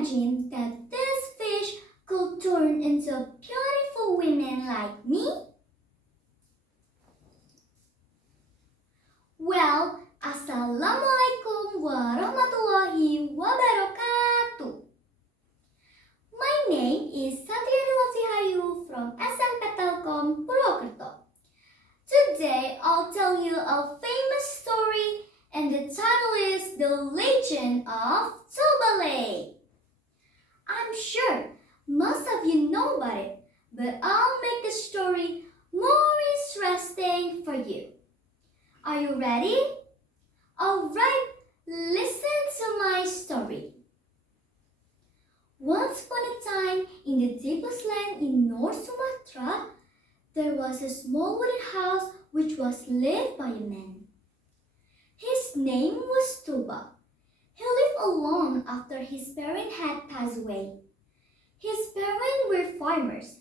imagine that this fish could turn into beautiful women like me? Well, Assalamualaikum warahmatullahi wabarakatuh. My name is SATRIYARI HAYYU from SMP Telkom Purwokerto. Today I'll tell you a famous story and the title is The Legend of Toba Lake. I'm sure most of you know about it, but I'll make the story more interesting for you. Are you ready? Alright, listen to my story. Once upon a time, in the deepest land in North Sumatra, there was a small wooden house which was lived by a man. His name was Toba. He lived alone after his parents had passed away. His parents were farmers.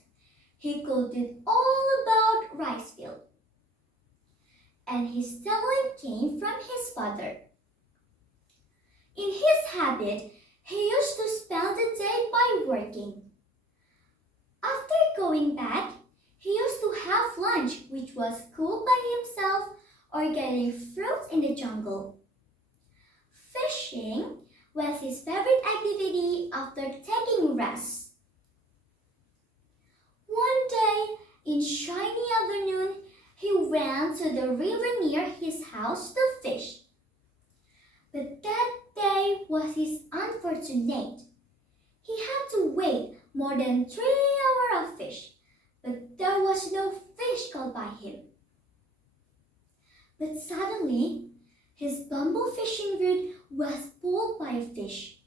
He cultivated all about rice field. And his talent came from his father. In his habit, he used to spend the day by working. After going back, he used to have lunch which was cooked by himself or gathering fruits in the jungle. Fishing was his favorite activity after taking rest. One day, in shiny afternoon, he went to the river near his house to fish. But that day was his unfortunate. He had to wait more than 3 hours of fish, but there was no fish caught by him. But suddenly, his bamboo fishing rod was pulled by a fish.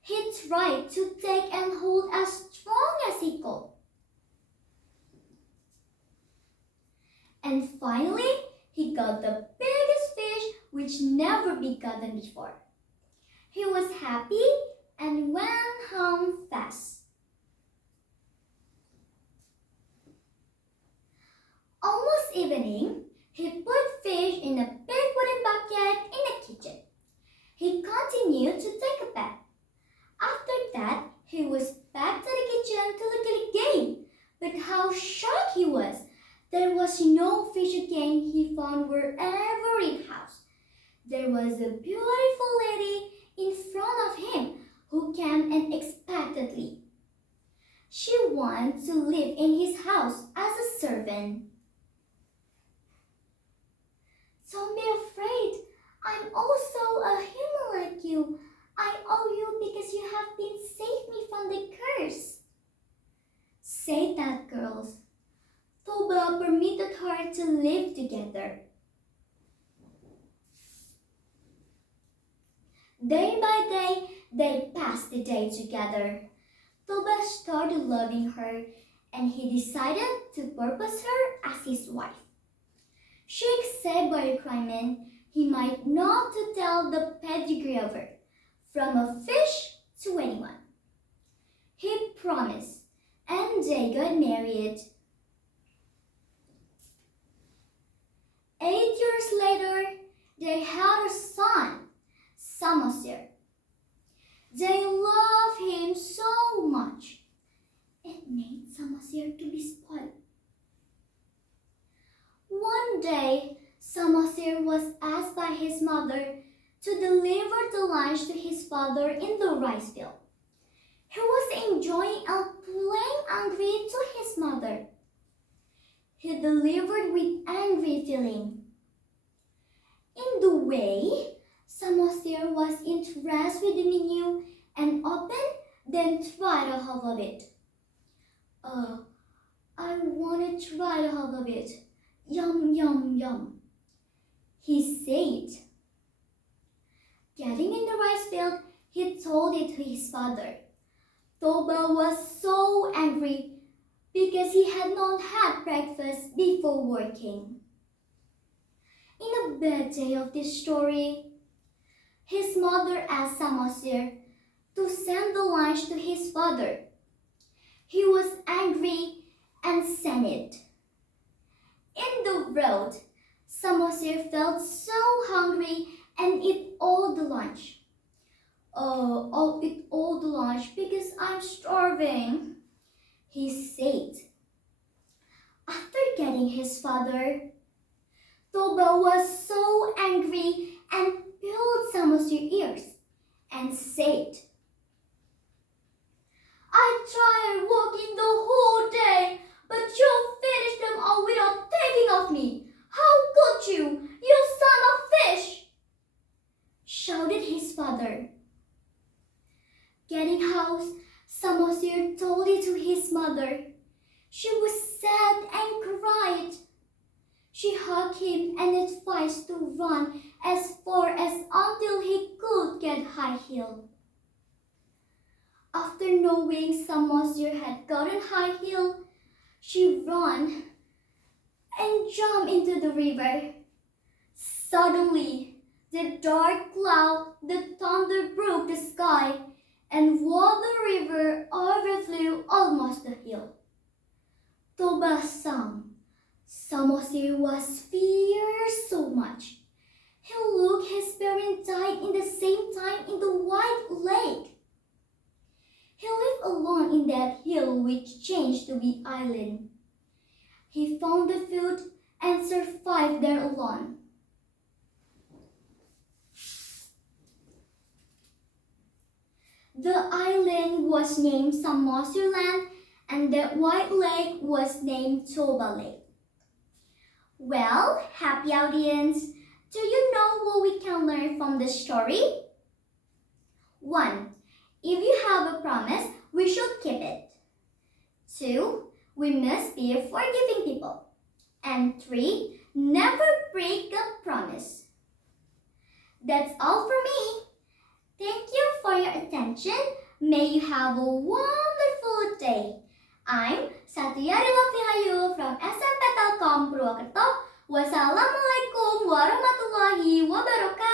He tried to take and hold as strong as he could. And finally, he got the biggest fish which never been gotten before. He was happy and went home fast. Almost evening, he put fish in a big wooden bucket in the kitchen. He continued to take a bath. After that, he was back to the kitchen to look at the game. But how shocked he was! There was no fish again he found wherever in house. There was a beautiful lady in front of him who came unexpectedly. She wanted to live in his house as a servant. Don't be afraid. I'm also a human like you. I owe you because you have been saved me from the curse. Say that, girls. Toba permitted her to live together. Day by day, they passed the day together. Toba started loving her and he decided to propose her as his wife. She accepted by requirement he might not to tell the pedigree of her, from a fish to anyone. He promised and they got married. 8 years later, they had a son, Samosir. They loved him so much. It made Samosir to be spoiled. One day, Samosir was asked by his mother to deliver the lunch to his father in the rice field. He was enjoying and playing angry to his mother. He delivered with angry feeling. In the way, Samosir was interested with the menu and opened, then tried a half of it. I want to try a half of it. Yum, yum, yum, he said. Getting in the rice field, he told it to his father. Toba was so angry because he had not had breakfast before working. In a bad day of this story, his mother asked Samosir to send the lunch to his father. He was angry and sent it. In the road, Samosir felt so hungry and ate all the lunch. Oh, I'll eat all the lunch because I'm starving, he said. After getting his father, Toba was so angry and pulled Samo's ears and said, I tried walking the whole day, but you finished them all without thinking of me. How could you, you son of fish? Shouted his father. Getting house, Samosir told it to his mother. She was sad and cried. She hugged him and advised to run as far as until he could get high hill. After knowing Samosir had gotten high hill, she ran and jumped into the river. Suddenly, the dark cloud, the thunder broke the sky, and while the river overflew almost the hill, Toba sang. Samosir was feared so much. He looked his parents died in the same time in the White Lake. He lived alone in that hill which changed to be island. He found the food and survived there alone. The island was named Samosir Land and the White Lake was named Toba Lake. Well, happy audience, do you know what we can learn from the story? 1. If you have a promise, we should keep it. 2. We must be forgiving people. And 3. Never break a promise. That's all for me. Thank you for your attention. May you have a wonderful day. I'm SATRIYARI HAYYU from SMP Telkom Purwokerto. Wassalamualaikum warahmatullahi wabarakatuh.